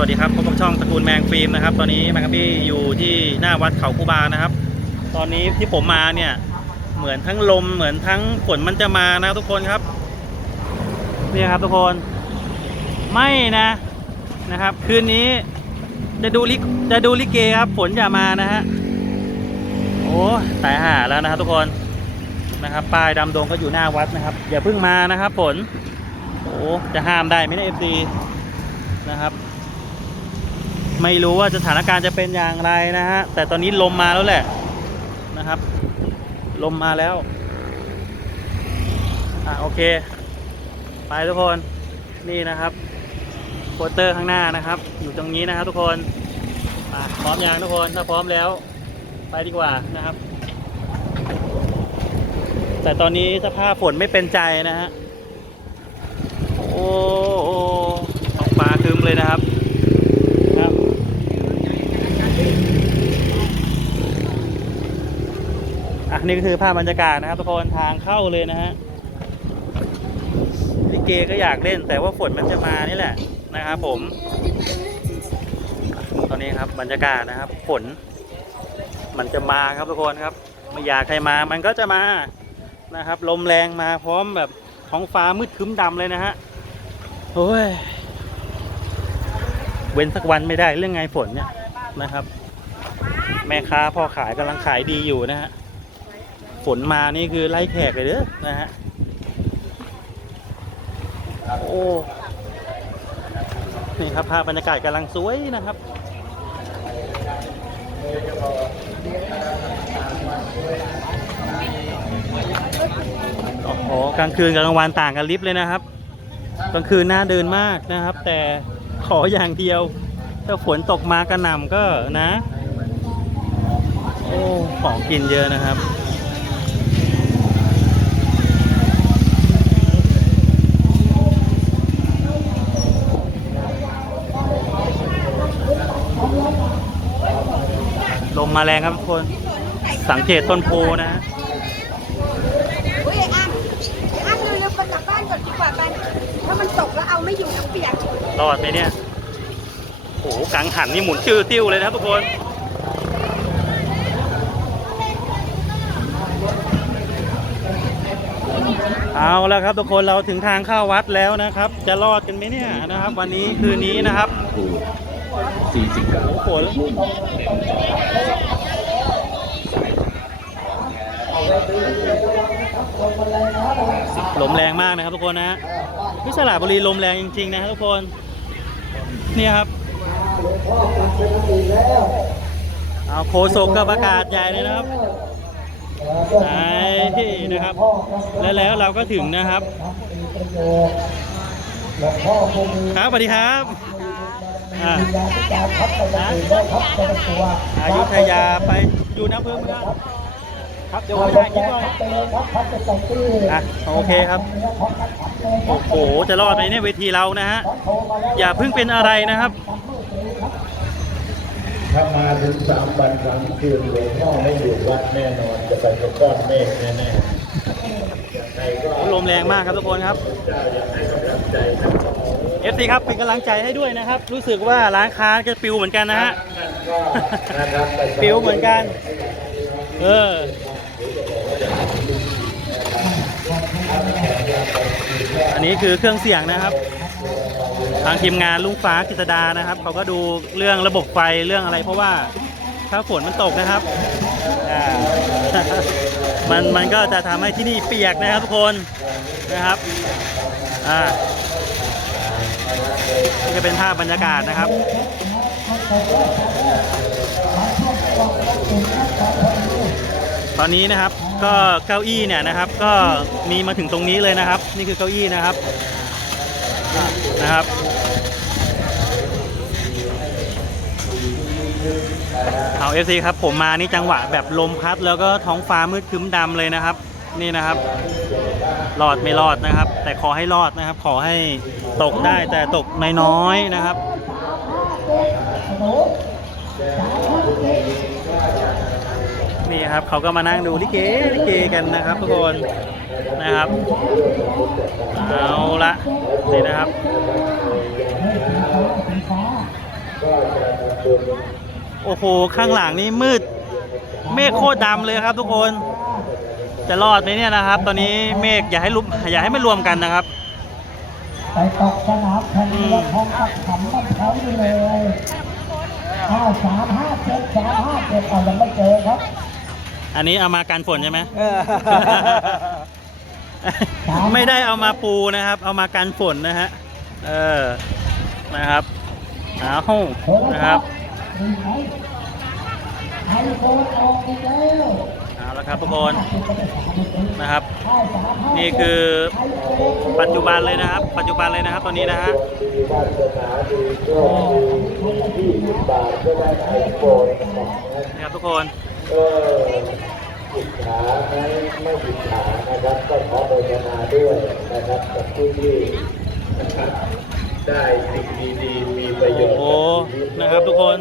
วัสดีครับพบกับช่องตระกูลแมงฟิล์มนะครับ ตอนนี้แมงกะพี่อยู่ที่หน้าวัดเขาคูบานะครับ ตอนนี้ที่ผมมาเนี่ย เหมือนทั้งลมเหมือนทั้งฝนมันจะมานะทุกคนครับนี่ครับทุกคน ไม่นะนะครับ คืนนี้จะดูลิจะดูลิเกครับฝนอย่ามานะฮะโอ้ตายห่าแล้วนะครับ ทุกคนนะครับป้ายดำดงก็อยู่หน้าวัดนะครับ อย่าเพิ่งมานะครับฝนโอ้จะห้ามได้ไหมเนี่เอฟซีนะครับ ไม่รู้ว่าสถานการณ์จะเป็นอย่างไรนะฮะ แต่ตอนนี้ลมมาแล้วแหละนะครับ ลมมาแล้ว อะโอเค ไปทุกคน นี่นะครับโปสเตอร์ข้างหน้านะครับ อยู่ตรงนี้นะครับทุกคนอะพร้อมยังทุกคน ถ้าพร้อมแล้ว ไปดีกว่านะครับ แต่ตอนนี้สภาพฝนไม่เป็นใจนะฮะ โอ้โอ้ออกมาคืมเลยนะครับ อะนี่ก็คือภาพบรรยากาศนะครับทุกคนทางเข้าเลยนะฮะลิเกก็อยากเล่นแต่ว่าฝนมันจะมานี่แหละนะครับผม ตอนนี้ครับบรรยากาศนะครับ ฝน มันจะมาครับทุกคนครับ ไม่อยากใครมามันก็จะมานะครับ ลมแรงมาพร้อมแบบท้องฟ้ามืดครึ้มดำเลยนะฮะโอ้ยเว้นสักวันไม่ได้เรื่องไงฝนเนี่ยนะครับ แม่ค้าพ่อขายกำลังขายดีอยู่นะฮะ ฝนมานี่คือไล่แขกเลยเด้อนะฮะ โอ้ นี่ครับภาพบรรยากาศกำลังสวยนะครับโอ้โหกลางคืนกับกลางวันต่างกันลิบเลยนะครับ กลางคืนน่าเดินมากนะครับ แต่ขออย่างเดียว ถ้าฝนตกมากระหน่ำก็นะ โอ้ ของกินเยอะนะครับ มมาแรงครับทุกคน สังเกตต้นโพนะฮะอุ้ยไอ้อ้ำไอ้อ้ำเร็วๆไปกลับบ้านก่อนดีกว่าไปถ้ามันตกแล้วเอาไม่อยู่น้ำเปียกรอดไหมเนี่ยโอ้โหกังหันนี่หมุนชื่อติ้วเลยนะครับทุกคน เอาแล้วครับทุกคนเราถึงทางเข้าวัดแล้วนะครับ จะรอดกันไหมเนี่ยนะครับ วันนี้คืนนี้นะครับ สี่สิบเก้าโอ้โหฝนลมแรงมากนะครับทุกคนนะฮะพิสระบุรีลมแรงจริง ๆ นะครับทุกคนเนี่ยครับเอาโคศกกับประกาศใหญ่เลยนะครับไอ้นะครับ แล้วแล้วเราก็ถึงนะครับ ครับสวัสดีครับ อ่าอายุทยาไปอยู่น้ำพึ่งกันครับเดี๋ยวผมถ่ายคลิปก่อนอะโอเคครับโอ้โหจะรอดไหมเนี่ยเวทีเรานะฮะอย่าเพิ่งเป็นอะไรนะครับถ้ามาถึงสามวันสามคืนหลวงพ่อไม่อยู่วัดแน่นอนจะไปกับก้อนเมฆแน่ๆยังไงก็ลมแรงมากครับทุกคนครับเจ้าอยากให้กำลังใจทั้งส อง FC ครับเป็นกำลังใจให้ด้วยนะครับ รู้สึกว่าร้านค้าจะปิวเหมือนกันนะฮะท่านก็นะครับไปปิวเหมือนกัน เอออันนี้คือเครื่องเสียงนะครับ ทางทีมงานลุงฟ้ากิตดานะครับเขาก็ดูเรื่องระบบไฟเรื่องอะไร เพราะว่าถ้าฝนมันตกนะครับอ่ามันมันก็จะทำให้ที่นี่เปียกนะครับทุกคนนะครับอ่า นี่ก็เป็นภาพบรรยากาศนะครับตอนนี้นะครับก็เก้าอี้เนี่ยนะครับ ก็มีมาถึงตรงนี้เลยนะครับ นี่คือเก้าอี้นะครับนะครับ เอาเอฟซีครับผมมานี่จังหวะแบบลมพัดแล้วก็ท้องฟ้ามืดครึ้มดำเลยนะครับ นี่นะครับรอดไม่รอดนะครับ แต่ขอให้รอดนะครับ ขอให้ตกได้แต่ตกน้อยๆนะครับนี่ครับเขาก็มานั่งดูลิเกลิเกกันนะครับ ทุกคนนะครับเอาละนี่นะครับโอ้โหข้างหลังนี่มืดเมฆโคตรดำเลยครับทุกคน จะรอดไหมเนี่ยนะครับ ตอนนี้เมฆอย่าให้รุมอย่าให้มันรวมกันนะครับไปตกสนามแข่งเรือทองกับขำกับเขาอยู่เลยห้าสามห้าเจ็ดสามห้าเจ็ดเอายังไม่เจอครับ อันนี้เอามากันฝนใช่ไหมไม่ได้เอามาปูนะครับ เอามากันฝนนะฮะเออนะครับเอานะครับมีไหมไอโฟนออกอีกแล้ วเอาละครับทุกคนนะครับ นี่คือปัจจุบันเลยนะครับ ปัจจุบันเลยนะครับตอนนี้นะฮะนี่ครับทุกคนก็อิจฉาไหมไม่อิจฉานะครับ ก็ขอโมทนาด้วยนะครับกับผู้ที่ได้สิ่งดีๆมีประโยชน์โอ้นะครับทุกคน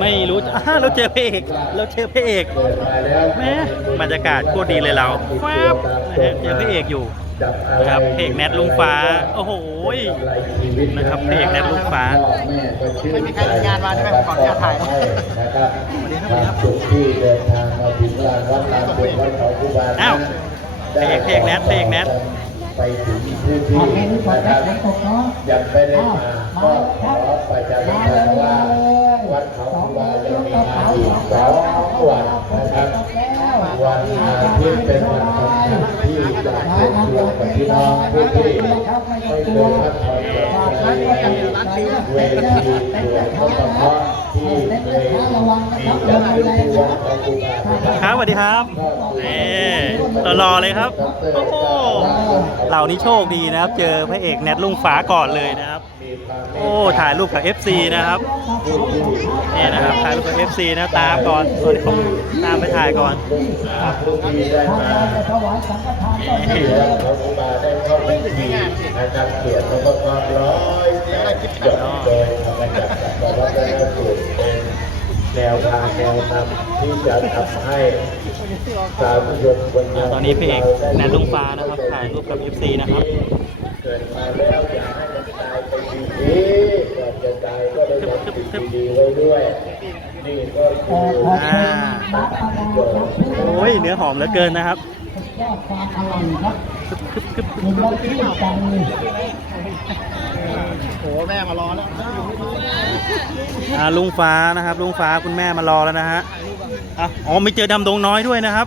ไม่รู้จะอ้าเราเจอพระเอกเราเจอพระเอกเกิดมาแล้วแม่บรรยากาศโคตรดีเลยเราแฟบนะฮะเจอพระเอกอยู่จับอะนะครับพระเอกแนทลุงฟ้า โอ้โหอะไรชีวิตนะครับพระเอกแนทลูกฟ้าพ่อแม่ก็ชื่นใจนะครับขออนุญาตถ่ายนะครับความสุขที่เดินทางมาถึงลานวัดลานบุญวัดเขาคูบาอ้าวพระเอกพระเอกแนทพระเอกแนทไปถึงผู้ที่เอาแค่นี้ก่อนนะคนะรับฝนตกเนาะยังไม่ได้มาก็ขอประชาสัมพันธ์ว่า อีกสองวันนะครับ วันอาทิตย์เป็นวันสำคัญที่จะเชิญชวนกับพี่น้องผู้ที่ไม่เคยพักผ่อนหย่อนในเวทีสวนพระปภะที่เคยมีจัดขึ้นที่วัดเขาคูบานะครับสวัสดีครับนี่รอเลยครับ โอ้โหเรานี่โชคดีนะครับ เจอพระเอกแนทลุงฟ้าก่อนเลยนะครับ โอ้ถ่ายรูปกับ FC นะครับนี่นะครับถ่ายรูปกับ FC นะตามก่อนส่วนผมตามไปถ่ายก่อนนะครับผู้ที่ได้มาถวายสังฆทานก็ที่ดีวัดเขาคูบาได้ข้าพิธีนะครับเขียนแล้วก็ความร้อยหยดโดยธรรจักรกับวัฒนสูตรเป็นแนวทางแนวนำที่จะทำให้สาธุชนคนอ่าตอนนี้พระเอกแนทลุงฟ้านะครับถ่ายรูปกับ FC นะครับเกิดมาแล้วอย่าให้มันตาย ไปดีๆก่อนจะตายก็ได้ทำสิ่งดีๆไว้ด้วย นี่ก็คืออ่าโอ้ยเนื้อหอมเหลือเกินนะครับยอดความอร่อยครับเห็นแล้วชื่นใจอ่าลุงฟ้านะครับ ลุงฟ้าคุณแม่มารอแล้วนะฮะอะอ๋อไม่เจอดำดงน้อยด้วยนะครับ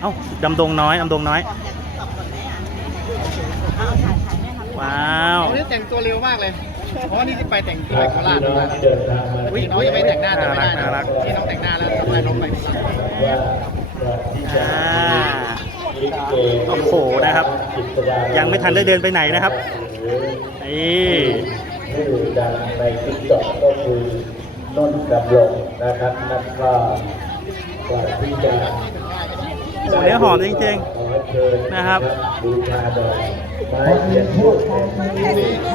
เอ้าดำดงน้อยดำดงน้อย ว้าววันนี้แต่งตัวเร็วมากเลย เพราะว่านี่จะไปแต่งตัวคไปรับโคราชพี่น้ด้อวยงเดินทางมาอุ๊ยน้องยังไม่แต่งหน้าแต่ไม่ได้น่ารักนะนี่น้องแต่งหน้าแล้วทำไมน้องไปโคราชว่าก่อนที่จะอ่าลิเกโอ้โหนะครับ ยังไม่ทันได้เดินไปไหนนะครับนี่ชื่อดังในติ๊กต็อกก็คือนนท์ดำรงนะครับนั่นก็ก่อนที่จะ โอ้เนื้อหอมจริงขอเชิญนะครับบูชาดอกไม้เทียนทูบ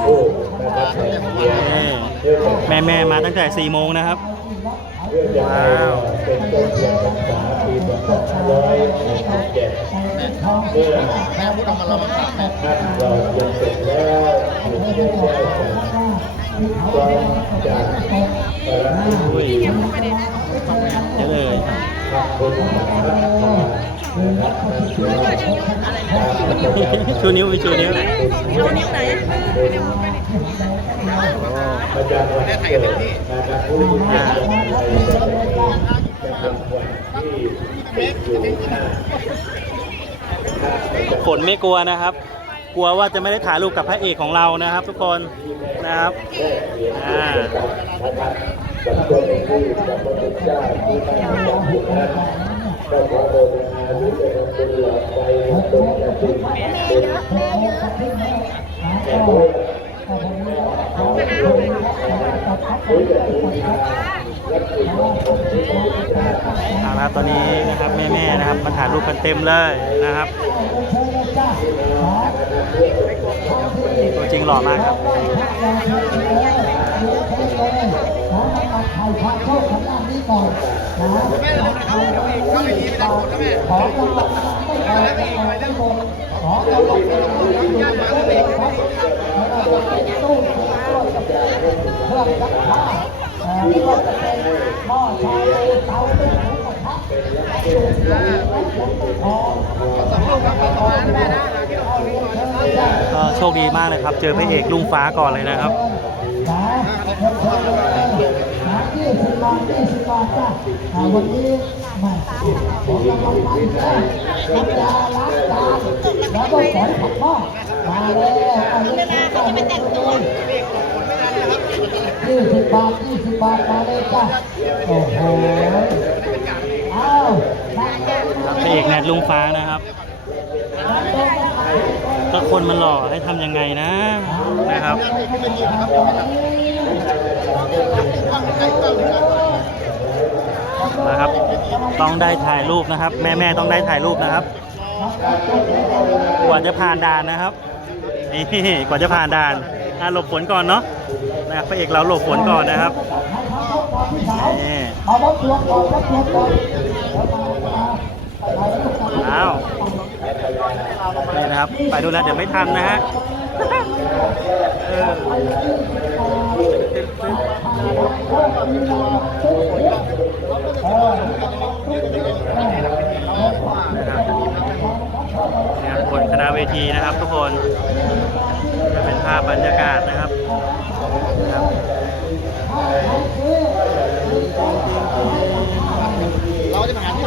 ทูบนะครับแสงเทียนนี่เพื่อจะแม่แม่ๆมาตั้งแต่4ี่โมงนะครับเพื่อจะให้เป็นต้นเทียนพรรษาปี2567เมื่อแม่พูดออกมาเราท่านเราจะเสร็จแล้วหลวงพ่อแก้วก็จะประทับอุ้ยที่เยอะเลย ชูนิ้วมีชูนิ้วชูนิ้วไหนประจำวันเกิดนะครับผู้ที่เป็นวันอะไรก็จะมีจะเป็นวันที่ติดอยู่หนฝนไม่กลัวนะครับ กลัวว่าจะไม่ได้ถ่ายรูปกับพระเอกของเรานะครับ ทุกคนนะครับอ่านะครับกับตัวเองที่กับพระพุทธเจ้าที่มาจากทุกท่านก็ขอโมทนาด้วยกันเป็นหลอกระดิ่งเป็นแต่ด้วยขอให้ด้วยด้วยกันบูชาและคระพุทธเจ้า เอาละครับตอนนี้นะครับแม่ๆนะครับมาถ่ายรูปกันเต็มเลยนะครับตัวจริงหล่อมากครับก็ ของตลกของตลกตู้เครื่องซักผ้าแต่ก็จะเป็นหม้อชาเตาเครื่องหมูกระทะจุ่มยาพอสำรวจครับพี่ตอนแม่นะก็โชคดีมากเลยครับ เจอพระเอกลุงฟ้าก่อนเลยนะครับวันนี้ แม่ผมกำลังไปนะน้ำยาล้างจานแล้วก็ฝอยขัดหม้อมาเลยเอาเลยเขาจะไปแต่งตัวยี่สิบบาทยี่สิบบาทมาเลยจ้ะโอ้โหอ้าวพระเอกแนทลุงฟ้านะครับก็คนมันหล่อให้ทำยังไงนะนะครับนะครับ ต้องได้ถ่ายรูปนะครับ แม่แม่ๆต้องได้ถ่ายรูปนะครับ กว่าจะผ่านด่านนะครับนี่กว่าจะผ่านด่านอะหลบฝนก่อนเนาะนะพระเอกเราหลบฝนก่อนนะครับนี่อ้าวนี่นะครับ ไปดูแลเดี๋ยวไม่ทันนะฮะเออนะครับบนคณะเวทีนะครับ ทุกคนจะเป็นภาพบรรยากาศนะครับเราจะมาหาที่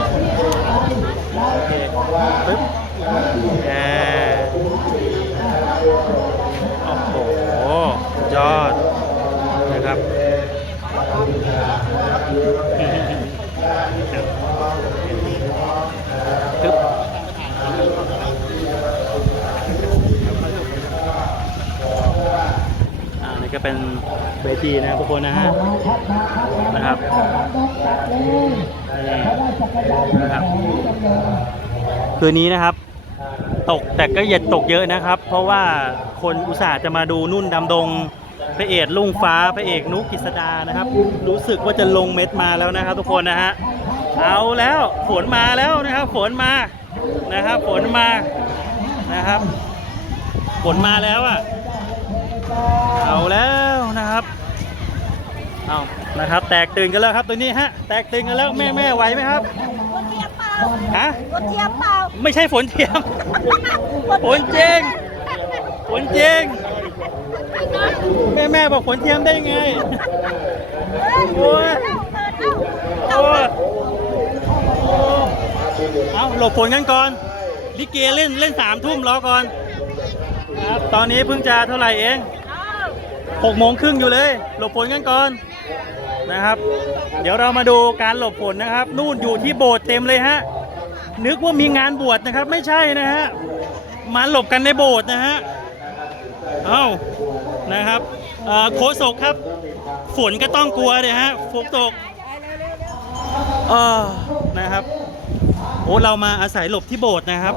โอเคปึ๊บอ่าโอ้โหสุดยอดนะครับ ปึ๊บอ่านี่ ก็เป็นเวทีนะทุกคนนะฮะนะครับนะครับคืนนี้นะครับ ตกแต่ก็อย่าตกเยอะนะครับ เพราะว่าคนอุตส่าห์จะมาดูนุ่นดำดงพระเอกลุ่งฟ้าพระเอกนุกกิษดานะครับ รู้สึกว่าจะลงเม็ดมาแล้วนะครับ ทุกคนนะฮะเอาแล้วฝนมาแล้วนะครับ ฝนมานะครับฝนมานะครับฝนมาแล้วอะ เอาแล้วนะครับเอานะครับ แตกตื่นกันแล้วครับตัวนี้ฮะแตกตื่นกันแล้วแม่แม่ไหวไหมครับกดเทียมเปล่าฮะกดเทียมเปล่าไม่ใช่ฝนเทียมฝนจริงฝนจริงแม่แม่บอกฝนเทียมได้ไงโอ้ยโอ้ยโอ้เอาหลบฝนกันก่อนลิเกเล่นเล่นสามทุ่มรอก่อนครับตอนนี้เพิ่งจะเท่าไหร่เอง หกโมงครึ่งอยู่เลย หลบฝนกันก่อนนะครับ เดี๋ยวเรามาดูการหลบฝนนะครับ นู่นอยู่ที่โบสถ์เต็มเลยฮะ นึกว่ามีงานบวชนะครับ ไม่ใช่นะฮะ มาหลบกันในโบสถ์นะฮะ เอ้า นะครับโคศกครับ ฝนก็ต้องกลัวเลยฮะ ฝนตกเออนะครับโอ้เรามาอาศัยหลบที่โบสถ์นะครับ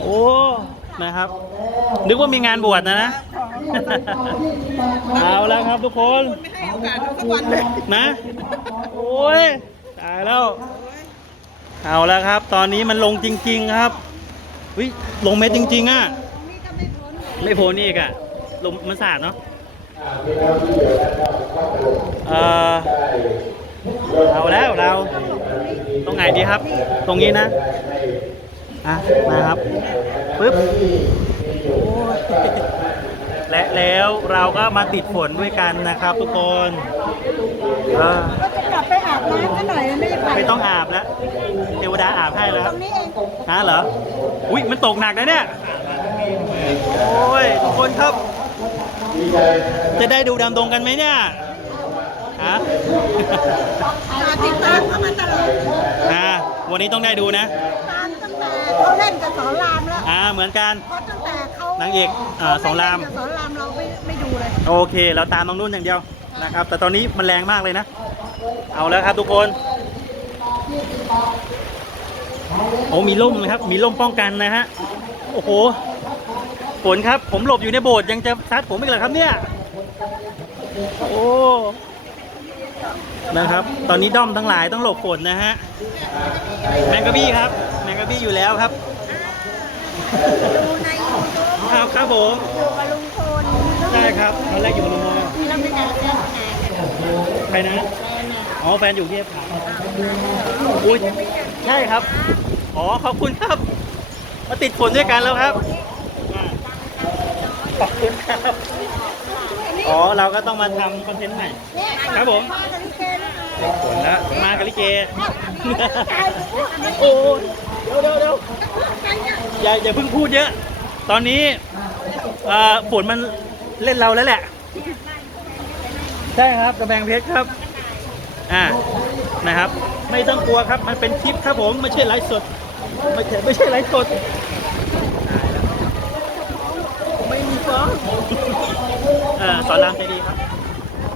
โอ้ นะครับ นึกว่ามีงานบวชนะนะ เอาแล้วครับทุกคนนะโอ้ยตายแล้ว เอาแล้วครับ ตอนนี้มันลงจริง ๆครับวิลงเม็ดจริง ๆ อะ ไม่พ้นอีกอะลมมันสาดเนาะเออเอาแล้วเราตรงไหนดีครับ ตรงนี้นะอะนะครับปึ๊บโอ้ย และแล้วเราก็มาติดฝนด้วยกันนะครับ ทุกคนเออก็จะกลับไปอาบน้ำกันหน่อยไม่ได้ไปไม่ต้องอาบแล้วเทวดาอาบให้แล้วตรงนี้เองฮะเหรออุ้ยมันตกหนักนะเนี่ยโอ้ยทุกคนครับ จะได้ดูดำดงกันไหมเนี่ยฮะติดตามเขามาตลอดอ่าวันนี้ต้องได้ดูนะตามตั้งแต่เขาเล่นกับสอนรามแล้วอ่าเหมือนกันเพร นางเอกอ่าสอนรามเขเล่นกับสอนรามเราไม่ไม่ดูเลย โอเค เราตามน้องนุ่นอย่างเดียวนะครับ แต่ตอนนี้มันแรงมากเลยนะ เอาแล้วครับทุกคน โอ้มีร่มนะครับ มีร่มป้องกันนะฮะ โอ้โห ฝนครับ ผมหลบอยู่ในโบสถ์ยังจะซัดผมอีกเหรอครับเนี่ย โอ้ นะครับ ตอนนี้ด้อมทั้งหลายต้องหลบฝนนะฮะ แมงกะบี้ครับ แมงกะบี้อยู่แล้วครับ ดูในยูทูบ ครับครับผมอยู่กับลุงพลใช่ครับตอนแรกอยู่กับลุงมอแล้วไม่ได้เล่นไงใครนะอ๋อแฟนอยู่ที่ครับอุ้ยใช่ครับอ๋อขอบคุณครับ มาติดฝนด้วยกันแล้วครับอ่าขอบคุณครับอ๋อเราก็ต้องมาทำคอนเทนต์ใหม่ ครับผมฝนแล้วมากับลิเกโอ้ยเดี๋ยวเดี๋ยวเดี๋ยวอย่าอย่าเพิ่งพูดเยอะ ตอนนี้เอ่อฝนมันเล่นเราแล้วแหละ ใช่ครับกระแบงเพชรครับ อ่า นะครับ ไม่ต้องกลัวครับ มันเป็นคลิปครับผม ไม่ใช่ไลฟ์สด ไม่ใช่ไม่ใช่ไลฟ์สด ไม่มีฟ้องเออสอนรามใจดีครับ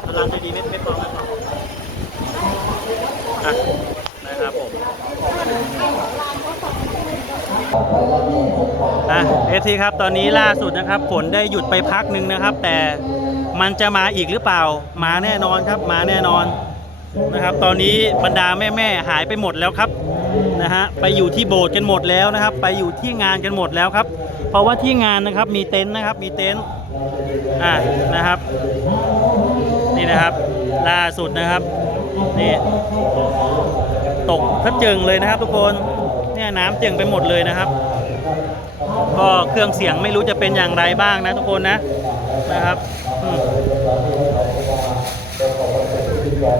สอนรามใจดีไม่ไม่ฟ้องไม่ฟ้องอะนะครับผม อะเอทีครับตอนนี้ล่าสุดนะครับฝนได้หยุดไปพักหนึ่งนะครับ แต่มันจะมาอีกหรือเปล่า มาแน่นอนครับ มาแน่นอนนะครับ ตอนนี้บรรดาแม่ๆหายไปหมดแล้วครับนะฮะไปอยู่ที่โบสถ์กันหมดแล้วนะครับ ไปอยู่ที่งานกันหมดแล้วครับ เพราะว่าที่งานนะครับมีเต็นท์นะครับมีเต็นท์อ่านะครับ นี่นะครับ ล่าสุดนะครับนี่ตกทัดเจิงเลยนะครับทุกคน เนี่ยน้ำเจิงไปหมดเลยนะครับ ก็เครื่องเสียงไม่รู้จะเป็นอย่างไรบ้างนะทุกคนนะนะครับ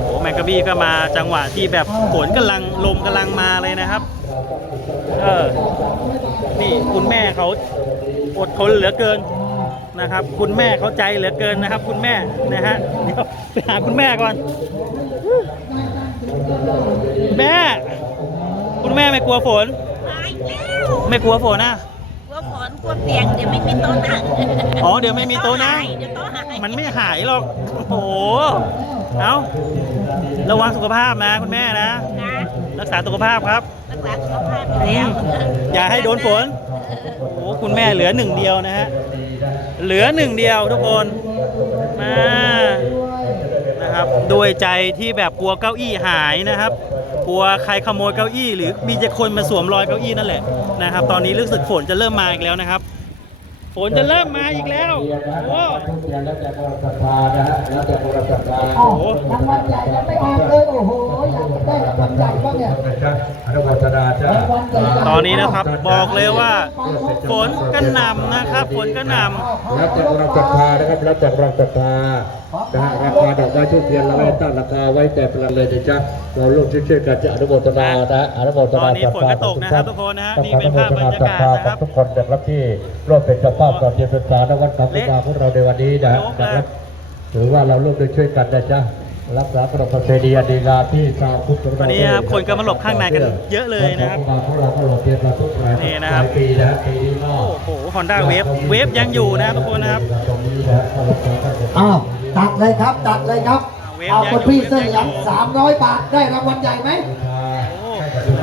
โอ้แมงกะบี้ก็มาจังหวะที่แบบฝนกำลังลมกำลังมาเลยนะครับ เออ นี่คุณแม่เขาอดทนเหลือเกินนะครับ คุณแม่เขาใจเหลือเกินนะครับ คุณแม่นะฮะเดี๋ยวไปหาคุณแม่ก่อน แม่ แม่ไม่กลัวฝนไม่กลัวฝนนะกลัวฝนกลัวเปียกเดี๋ยวไม่มีโต๊ะนั่งอ๋อเดี๋ยวไม่มีโต๊ะนั่งเดี๋ยวโต๊ะหายมันไม่หายหรอกโอ้โหเอาระวังสุขภาพนะคุณแม่นะ นะรักษาสุขภาพครับ รักษาสุขภาพอยู่แล้วอย่าให้โดนฝน โอ้คุณแม่เหลือหนึ่งเดียวนะฮะ เหลือหนึ่งเดียวทุกคน มา นะครับ ด้วยใจที่แบบกลัวเก้าอี้หายนะครับ กลัวใครขโมยเก้าอี้หรือมีจะคนมาสวมรอยเก้าอี้นั่นแหละนะครับ ตอนนี้รู้สึกฝนจะเริ่มมาอีกแล้วนะครับ ฝนจะเริ่มมาอีกแล้วโอ้ทุกอย่างแล้วแต่บริษัทานะฮะแล้วแต่บริษัทาเอ้ารางวัลใหญ่ยังไม่ออกเลยโอ้โหอยากได้รางวัลใหญ่บ้างเนี่ยครับอนุโมทนาจ้ารางวัลใหญ่ตอนนี้นะครับบอกเลยว่า ฝนกระหน่ำนะครับฝนกระหน่ำแล้วแต่บริษัทานะครับแล้วแต่บริษัทานะฮะราคาดอกไม้ทุกเทียนเราไม่ตั้งราคาไว้แต่ประเลยนะจ๊ะเราร่วมช่วยๆกันจะอนุโมทนานะฮะอนุโมทนาตอนนี้ฝนก็ตกนะครับทุกคนนะฮะนี่เป็นภาพบรรยากาศนะครับทุกคนนะครับที่ร่วมเป็นเจ้าภาพก่อนเทียนพรรษาในวันสังฆาของเราในวันนี้นะฮะยกเลยนะครับ ถือว่าเราร่วมด้วยช่วยกันนะจ๊ะรักษาขนบประเพณีอันดีงามที่ชาวพุทธตอนนี้นะครับคนก็มาหลบข้างในกันเยอะเลยนะครับพวกเราก็หลบเทียนมาทุกหลายนี่นะครับหลายปีนะฮะปีนี้ก็โอ้โหฮอนด้าเวฟเวฟยังอยู่นะครับทุกคนนะครับตรงนี้นะฮะก็รักษาขนบอ้าวตัดเลยครับตัดเลยครับเวฟเอายังคนพี่อยู่เสื้อเหลืองเวฟยังอยู่สามร้อยบาทได้รางวัลใหญ่ไหมโอ้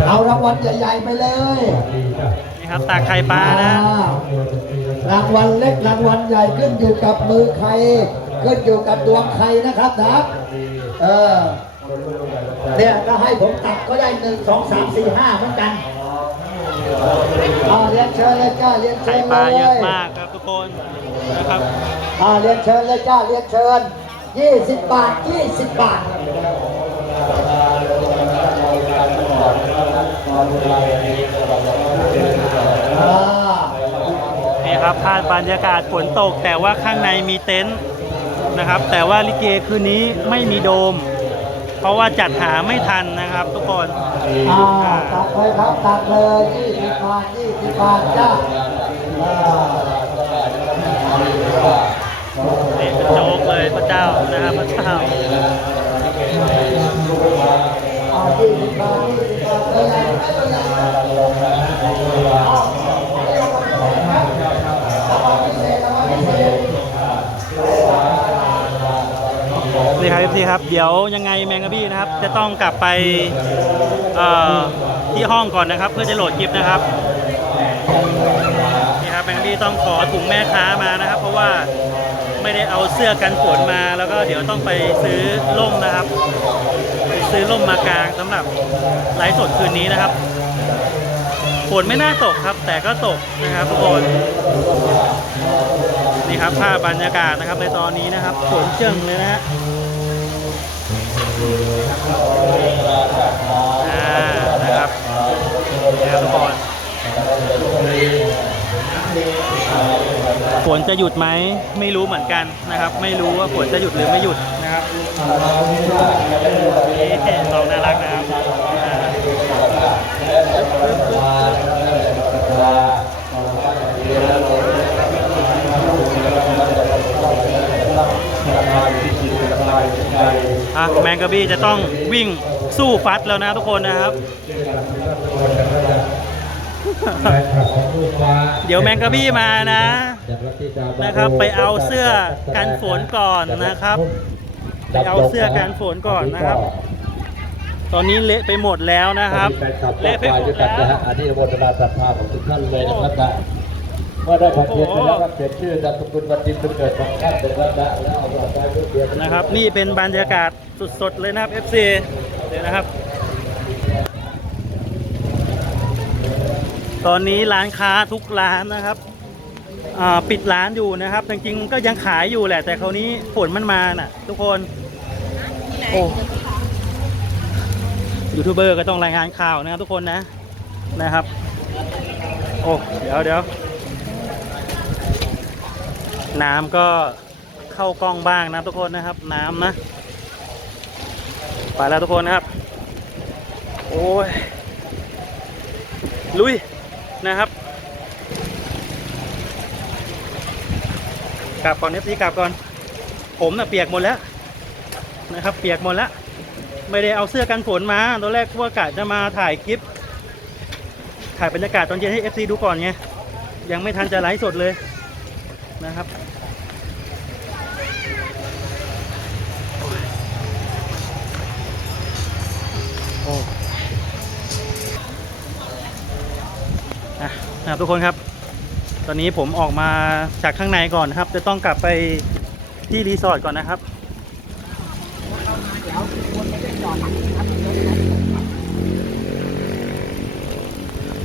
เอารางวัลใหญ่ๆไปเลยนี่ครับตากไข่ปลานะอ่ารางวัลเล็กรางวัลใหญ่ขึ้นอยู่กับมือใครขึ้นอยู่กับดวงใครนะครับนะเออเนี่ยก็ให้ผมตัดก็ได้หนึ่งสองสามสี่ห้าเหมือนกันอ่าเรียนเชิญเลยจ้าเรียนเชิไข่ญปลาเลเยอะยมากครับทุกคนนะครับอ่าเรียนเชิญเลยจ้าเรียนเชิญยี่สิบบาทยี่สิบบาทอ่า นี่ครับภาพบรรยากาศฝนตกแต่ว่าข้างในมีเต็นท์นะครับ แต่ว่าลิเกคืนนี้ไม่มีโดม เพราะว่าจัดหาไม่ทันนะครับ ทุกคนอ่าตัดเลยครับตัดเลยยี่สิบบาทยี่สิบบาทจ้าอ่านี่เป็นโจ๊กเลยพระเจ้านะครับพระเจ้าเอายี่สิบบาท ยี่สิบบาทเลยนะนี่ครับพี่ครับ เดี๋ยวยังไงแมงกะบี้นะครับ จะต้องกลับไปที่ห้องก่อนนะครับ เพื่อจะโหลดคลิปนะครับนี่ครับแมงกะบี้ต้องขอถุงแม่ค้ามานะครับ เพราะว่าไม่ได้เอาเสื้อกันฝนมา แล้วก็เดี๋ยวต้องไปซื้อร่มนะครับ ซื้อร่มมากางสำหรับไลฟ์สดคืนนี้นะครับฝนไม่น่าตกครับ แต่ก็ตกนะครับทุกคนนี่ครับภาพบรรยากาศนะครับในตอนนี้นะครับฝนเจิงเลยนะฮะอ่านะครับนี่ครับทุกคนฝนจะหยุดไหมไม่รู้เหมือนกันนะครับ ไม่รู้ว่าฝนจะหยุดหรือไม่หยุด นะครับนี่น้องน่ารักนะครับอ่าอะแมงกะบี้จะต้องวิ่งสู้ฟัดแล้วนะทุกคนนะครับ เดี๋ยวแมงกะบี้มานะ นะครับไปเอาเสื้อกันฝนก่อนนะครับ ไปเอาเสื้อกันฝนก่อนนะครับ ตอนนี้เละไปหมดแล้วนะครับเละเละไปไปหหมมดดแล้แล้ววนะฮะอันนี้อนุโมทนาศรัทธาของทุกท่านเลยนะครับนะเมื่อได้ผัดเปลี่ยนไปแล้วก็เปลี่ยนชื่อนามสกุลวันดินเป็นเกิดของท่านเป็นรัตนะแล้วเอาต่อไปเพื่อเปลี่ยนนะครับ นี่เป็นบรรยากาศสดๆเลยนะครับ FC เดี๋ยวนะครับ ตอนนี้ร้านค้าทุกร้านนะครับอ่า ปิดร้านอยู่นะครับ จริงๆก็ยังขายอยู่แหละ แต่คราวนี้ฝนมันมาน่ะ ทุกคน โอ้ยูทูบเบอร์ก็ต้องรายงานข่าวนะครับทุกคนนะนะครับ โอ้เดี๋ยวเดี๋ยวน้ำก็เข้ากล้องบ้างนะทุกคนนะครับ น้ำนะไปแล้วทุกคนนะครับ โอ้ยลุยนะครับ กลับก่อนเอฟซีกลับก่อน ผมน่ะเปียกหมดแล้วนะครับ เปียกหมดแล้ว ไม่ได้เอาเสื้อกันฝนมาตอนแรกว่ากะจะมาถ่ายคลิป ถ่ายบรรยากาศตอนเย็นให้ FC ดูก่อนไงยังไม่ทันจะไลฟ์สดเลยนะครับโอ้อะนะทุกคนครับ ตอนนี้ผมออกมาจากข้างในก่อนนะครับ จะต้องกลับไปที่รีสอร์ทก่อนนะครับ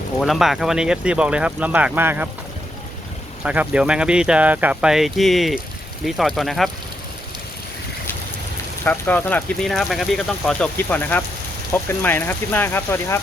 โอ้ลำบากครับวันนี้ FC บอกเลยครับลำบากมากครับนะครับเดี๋ยวแมงกะบี้จะกลับไปที่รีสอร์ทก่อนนะครับ ครับก็สำหรับคลิปนี้นะครับแมงกะบี้ก็ต้องขอจบคลิปก่อนนะครับ พบกันใหม่นะครับคลิปหน้าครับ สวัสดีครับ